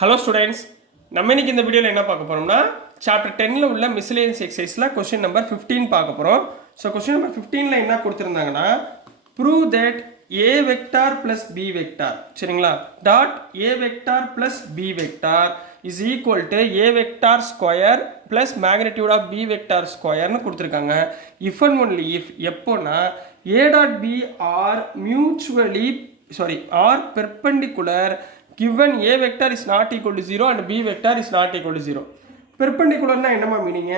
Hello students, நம்ம இன்னைக்கு இந்த வீடியோவில் என்ன பார்க்க போகிறோம்னா சாப்டர் 10ல் உள்ள மிஸ்லேனியஸ் எக்ஸசைஸில் கொஸ்டின் நம்பர் 15 பார்க்க போகிறோம். ஸோ கொஸ்டின் நம்பர் 15ல் என்ன கொடுத்துருந்தாங்கன்னா prove that A vector plus B vector, சரிங்களா, dot A vector plus B vector is equal to A vector square plus magnitude of B vector ஸ்கொயர்னு கொடுத்துருக்காங்க. If and only if எப்போனா A dot B are are perpendicular given a vector is not equal to 0 and b vector is not equal to 0. பெர்பெண்டிகுலர்னா என்னமா meaning?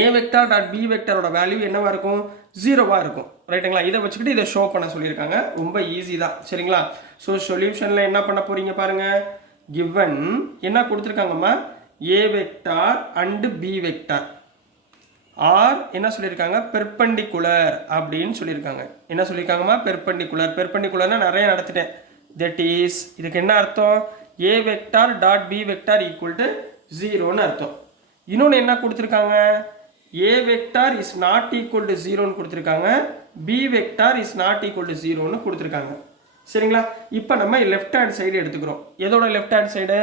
a vector dot b vector ஓட value என்னவா இருக்கும்? 0வா இருக்கும், ரைட்டுங்களா? இதை வச்சுக்கிட்டு இதை ஷோ பண்ண சொல்லியிருக்காங்க. ரொம்ப ஈஸி தான், சரிங்களா? ஸோ சொல்யூஷனில் என்ன பண்ண போறீங்க பாருங்க. given என்ன கொடுத்துருக்காங்கம்மா, a vector and b vector are என்ன சொல்லியிருக்காங்க, பெர்பெண்டிகுலர் அப்படின்னு சொல்லியிருக்காங்க. என்ன சொல்லியிருக்காங்கம்மா, பெர்பெண்டிகுலர்னா நிறைய நடத்திட்டேன். that is இதுக்கு என்ன அர்த்தம், a vector dot b vector equal to 0ன்னு அர்த்தம். இன்னொன்று என்ன கொடுத்துருக்காங்க, a vector is not equal to 0ன்னு கொடுத்துருக்காங்க, b vector is not equal to 0ன்னு கொடுத்துருக்காங்க, சரிங்களா? இப்போ நம்ம லெஃப்ட் ஹேண்ட் சைடு எடுத்துக்கிறோம். எதோட லெஃப்ட் ஹேண்ட் சைடு?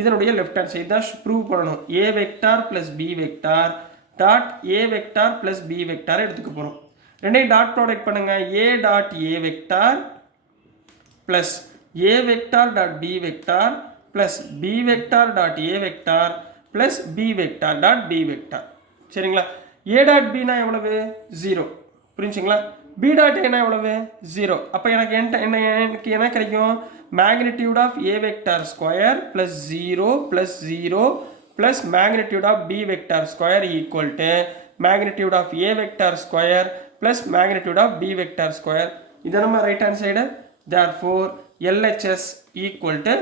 இதனுடைய லெஃப்ட் ஹேண்ட் சைடு தான் ப்ரூவ் பண்ணணும். a vector plus b vector dot a vector plus b vector எடுத்துக்க போகிறோம். ரெண்டையும் டாட் ப்ராடக்ட் பண்ணுங்க. a dot a vector plus a vector dot b vector plus b vector dot a vector plus b vector dot b vector, சரிங்களா? a dot b னா எவ்வளவு? 0, புரிஞ்சுங்களா? b dot a னா எவ்வளவு? 0. அப்போ எனக்கு என்ன கிடைக்கும்? magnitude of a vector square plus 0 plus 0 plus magnitude of b vector square equal to magnitude of a vector square plus magnitude of b vector square. இது நம்ம right hand side. therefore LHS equal to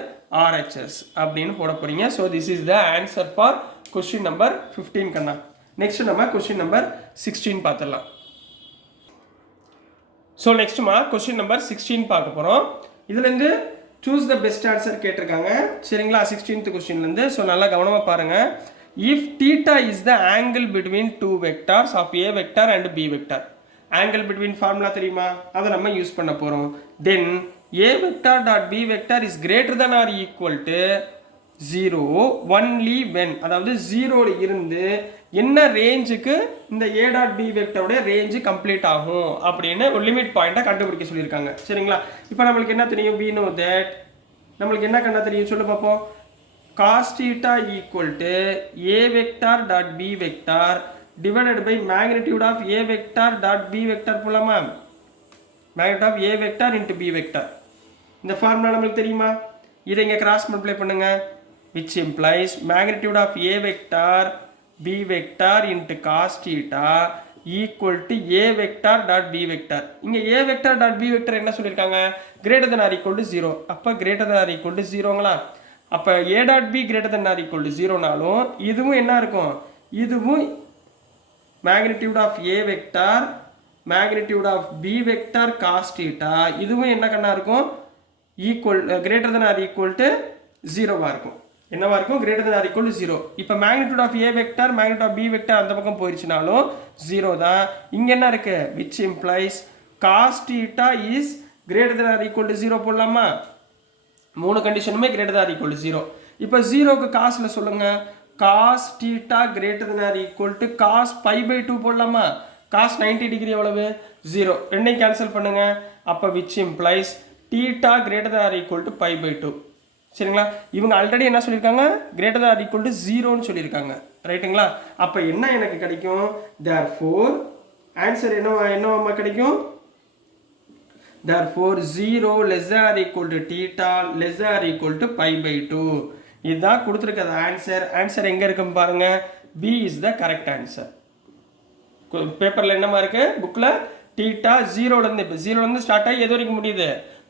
RHS அப்படின்னு போட போறீங்க. so this is the answer for question number 15 Kanna. next நம்ம question number 16 பார்த்துடலாம். so next question number 16 பார்க்க போறோம். இதுல இருந்து choose the best answer கேட்டிருக்காங்க, சரிங்களா? 16th questionல இருந்து. so நல்லா கவனமா பாருங்க. if theta is the angle between two vectors of a vector and b vector, angle between formula தெரியுமா, அதை நம்ம யூஸ் பண்ண போறோம். then a vector dot b vector is greater than or equal to 0 only when, அதாவது 0ல இருந்து என்ன ரேஞ்சுக்கு இந்த a dot b வெக்டரோட ரேஞ்சு கம்ப்ளீட் ஆகும் அப்படின்னு ஒரு லிமிட் பாயிண்டை கண்டுபிடிக்க சொல்லியிருக்காங்க, சரிங்களா? இப்போ நம்மளுக்கு என்ன தெரியும்? we know that நம்மளுக்கு என்ன கண்டா தெரியும் சொல்லு பார்ப்போம். cos theta equal to a vector dot b vector divided by magnitude of a vector dot b vector போலாமா? magnitude of a vector into b vector. இந்த ஃபார்முலா நம்மளுக்கு தெரியுமா? இதை இங்கே கிராஸ் மல்டிப்ளை பண்ணுங்க. which implies magnitude of a vector b vector into cos theta equal to a vector dot b vector. இங்கே a vector dot b vector என்ன சொல்லியிருக்காங்க? greater than or equal to 0. அப்போ greater than or equal to 0ங்களா? அப்போ a dot b greater than or equal to 0னாலும் இதுவும் என்ன இருக்கும்? இதுவும் magnitude of a vector magnitude of b vector cos theta இதுவும் என்ன கண்ணா இருக்கும்? Equal greater than or equal to 0வா இருக்கும். என்னவா இருக்கும்? greater than or equal to 0. இப்போ magnitude of a vector magnitude of b vector அந்த பக்கம் போயிடுச்சுனாலும் 0 தான். இங்க என்ன இருக்கு? which implies cos theta is greater than or equal to 0 போடலாமா? மூணு கண்டிஷனுமே greater than or equal to 0. இப்போ 0க்கு காஸ்ல சொல்லுங்க. cos theta greater than or equal to cos pi by 2 போடலாமா? cos 90 டிகிரி எவ்வளவு? 0. ரெண்டையும் கேன்சல் பண்ணுங்க. அப்போ which implies theta greater than or equal to pi by 2, சரிங்களா? இவங்க ஆல்ரெடி என்ன சொல்லியிருக்காங்க? greater than or equal to 0ன்னு சொல்லியிருக்காங்க, ரைட்டுங்களா? அப்போ என்ன எனக்கு கிடைக்கும்? therefore ஆன்சர் என்னவா கிடைக்கும்? therefore 0 less than or equal to theta less than or equal to pi by 2. இதுதான் கொடுத்துருக்கிறது ஆன்சர். ஆன்சர் எங்கே இருக்குன்னு பாருங்க. B is the correct answer. பேப்பரில் என்னமா இருக்கு? புக்கில் theta 0லேருந்து ஸ்டார்ட் ஆகி எது வரைக்கும் முடியுது?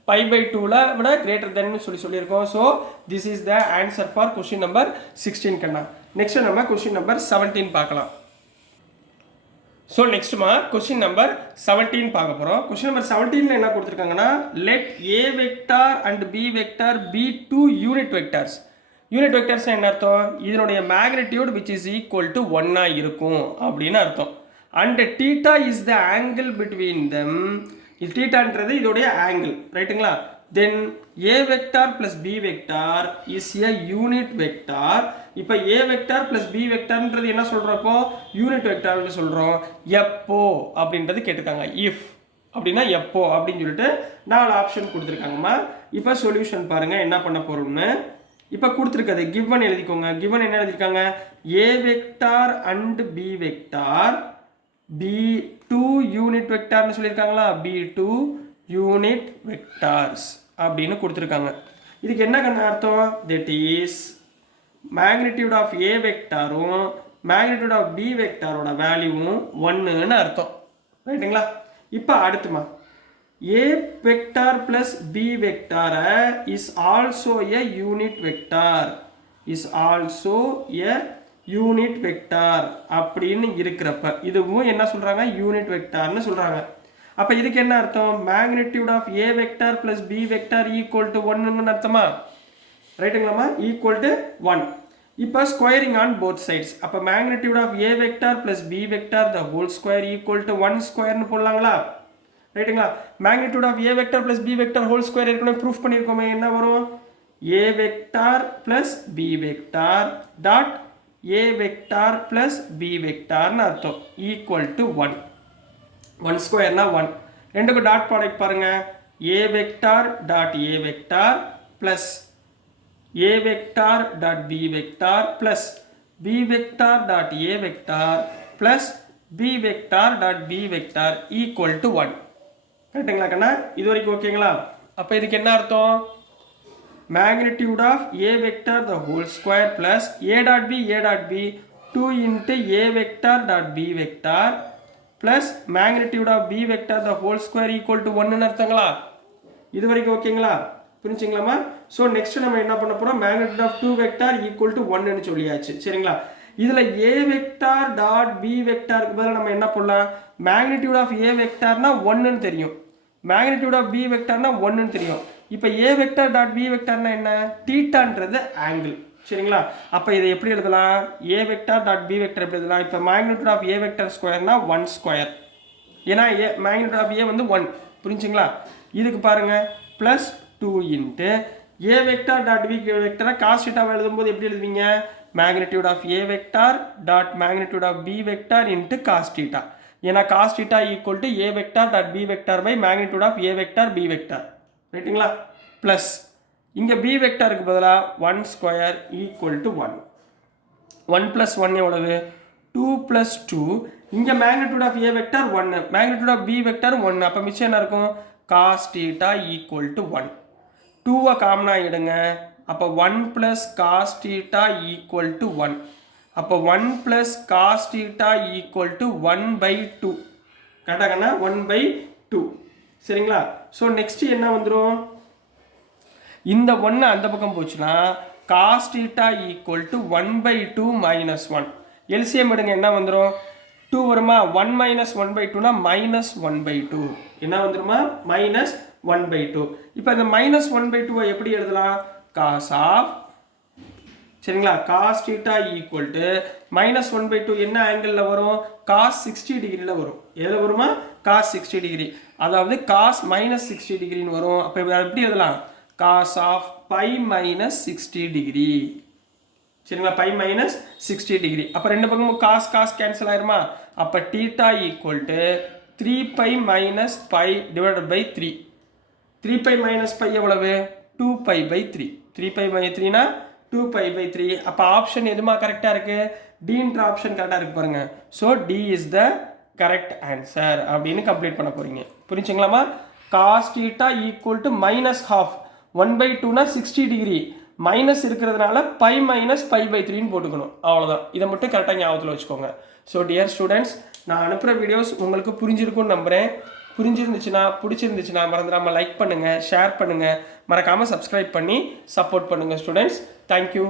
pi by 2ல விட greater than சொல்லியிருக்கோம். So this is the answer for question number 16 கண்ணா. நெக்ஸ்ட் நம்ம கொஸ்டின் நம்பர் 17 பார்க்கலாம். ஸோ நெக்ஸ்ட்மா கொஸ்டின் நம்பர் 17 பார்க்க போகிறோம். கொஸ்டின் நம்பர் 17ல என்ன கொடுத்துருக்காங்கன்னா let a vector and b vector be two unit vectors. Unit vectors என்ன அர்த்தம்? இதனுடைய magnitude which is equal to 1 இருக்கும் அப்படின்னு அர்த்தம். and theta is the angle between them. இது தீட்டான்றது இதோடைய ஆங்கிள், ரைட்டுங்களா? then a vector plus b vector is a unit vector. இப்போ a vector plus b vectorன்றது என்ன சொல்றப்போ யூனிட் வெக்டார்னு சொல்றோம். எப்போ அப்படின்றது கேட்டிருக்காங்க. if அப்படின்னா எப்போ அப்படின்னு சொல்லிட்டு 4 ஆப்ஷன் கொடுத்துருக்காங்கம்மா. இப்போ சொல்யூஷன் பாருங்க என்ன பண்ண போறோம்னு. இப்போ கொடுத்துருக்கிறது கிவன் எழுதிக்கோங்க. கிவன் என்ன எழுதிருக்காங்க? a vector and b vector b2 unit வெக்டார்னு சொல்லியிருக்காங்களா? b2 யூனிட் வெக்டார்ஸ் அப்படின்னு கொடுத்துருக்காங்க. இதுக்கு என்ன அர்த்தம்? that is magnitude of a வெக்டாரும் magnitude of b வெக்டாரோட வேல்யூவும் 1ன்னு அர்த்தம். ரைட்டுங்களா? இப்போ அடுத்துமா a vector plus b vector is also a unit vector அப்படின்னு இருக்கிறப்ப இதுவும் என்ன சொல்றாங்க? யூனிட் வெக்டார்னு சொல்றாங்க. அப்ப இதுக்கு என்ன அர்த்தம்? magnitude of a vector plus b vector equal to 1ன்னு அர்த்தமா? ரைட்டுங்களாமா? equal to 1. இப்போ ஸ்கொயரிங் ஆன் போத் சைட்ஸ். அப்போ magnitude of a vector plus b vector the whole square equal to 1 ஸ்கொயர்னு போடலாங்களா? ரைட்டுங்களா? magnitude of a vector plus b vector whole square ஏற்கனவே proof பண்ணியிருக்கோமே. என்ன வரும்? a vector plus b vector dot a vector plus b vectorன்னு அர்த்தம் equal to 1. 1 ஸ்கொயர்னா 1. ரெண்டுக்கு dot product பாருங்க. a vector dot a vector plus a vector dot b vector plus b vector dot a vector plus b vector dot b vector equal to 1. கரெக்ட்டுங்களா கண்ணா? இது வரைக்கும் ஓகேங்களா? அப்போ இதுக்கு என்ன அர்த்தம்? magnitude of a vector the whole square plus a dot b 2 into a vector dot b vector plus magnitude of b vector the whole square equal to 1ன்னு அர்த்தங்களா? இது வரைக்கும் ஓகேங்களா? புரிஞ்சுங்களாமா? ஸோ நெக்ஸ்ட் நம்ம என்ன பண்ண போறோம்? magnitude of 2 vector equal to 1ன்னு சொல்லியாச்சு. சரிங்களா? இதுல a vector dot b vectorக்கு பதிலா நம்ம என்ன பண்ணலாம்? magnitude of a vectorனா 1ன்னு தெரியும். magnitude of b vectorனா 1ன்னு தெரியும். இப்போ a vector dot b vectorனா என்ன? தீட்டான்றது ஆங்கிள். சரிங்களா? அப்போ இதை எப்படி எழுதலாம்? a vector dot b vector எப்படி எழுதலாம்? இப்போ magnitude of a vector ஸ்கொயர்னா 1 square. ஏன்னா magnitude of a வந்து 1. புரிஞ்சுங்களா? இதுக்கு பாருங்க plus 2 into a vector dot b vector cos theta எழுதும்போது எப்படி எழுதுவீங்க? magnitude of a vector dot magnitude of b vector into cos theta. ஏன்னா cos theta equal to a vector dot b vector by magnitude of a vector b vector. ரைட்டுங்களா? Plus இங்க b வெக்டாருக்கு பதிலா 1 square equal to 1. 1 plus 1 எவ்வளவு? 2 plus 2. இங்க magnitude of a vector 1, magnitude of b vector 1. அப்ப மிச்சம் என்ன இருக்கும்? cos theta equal to 1. 2 காமனா எடுங்க. அப்ப 1 plus cos theta equal to 1. அப்ப 1 plus cos theta equal to 1 by 2. கரெக்டாகண்ணா? 1 by 2. சரிங்களா? ஸோ நெக்ஸ்ட் என்ன வந்துடும்? இந்த 1 அந்த பக்கம் போச்சுன்னா cos theta equal to 1 by 2 minus 1. LCM எடுங்க. என்ன வந்துடும்? 2 வருமா? 1 minus 1 by 2னா minus 1 by 2. என்ன வந்துருமா? minus 1 by 2. இப்போ இந்த minus 1 by 2 எப்படி எழுதலாம்? cos of, சரிங்களா, cos theta equal to minus 1 by 2 என்ன ஆங்கிளில் வரும்? cos 60 டிகிரியில் வரும். எதில் வருமா? cos 60 degree. அதாவது cos minus 60 டிகிரின்னு வரும். அப்போ எப்படி எழுதலாம்? cos of pi minus 60 degree. சரிங்களா? pi minus 60 degree. அப்போ ரெண்டு பக்கமும் cos cos கேன்சல் ஆயிருமா? அப்போ theta equal to 3 pi minus pi divided by 3. 3 pi minus pi எவ்வளவு? 2 pi by 3. 3 pi by 3னா 2 pi by 3. அப்போ ஆப்ஷன் எதுமா கரெக்டாக இருக்கு? டின்ற ஆப்ஷன் கரெக்டாக இருக்கு பாருங்க. So D is the correct answer அப்படின்னு கம்ப்ளீட் பண்ண போறீங்க. புரிஞ்சுங்களாமா? cos theta equal to minus half. 1 by 2னா 60 டிகிரி. மைனஸ் இருக்கிறதுனால பை மைனஸ் பை பை 3ன்னு போட்டுக்கணும். அவ்வளோதான். இதை மட்டும் கரெக்டாக ஞாபகத்தில் வச்சுக்கோங்க. ஸோ டியர் ஸ்டூடெண்ட்ஸ், நான் அனுப்புகிற வீடியோஸ் உங்களுக்கு புரிஞ்சிருக்கும்னு நம்புகிறேன். பிடிச்சிருந்துச்சுன்னா மறந்துடாமல் லைக் பண்ணுங்கள், ஷேர் பண்ணுங்கள், மறக்காமல் சப்ஸ்கிரைப் பண்ணி சப்போர்ட் பண்ணுங்கள் ஸ்டூடெண்ட்ஸ். தேங்க்யூ.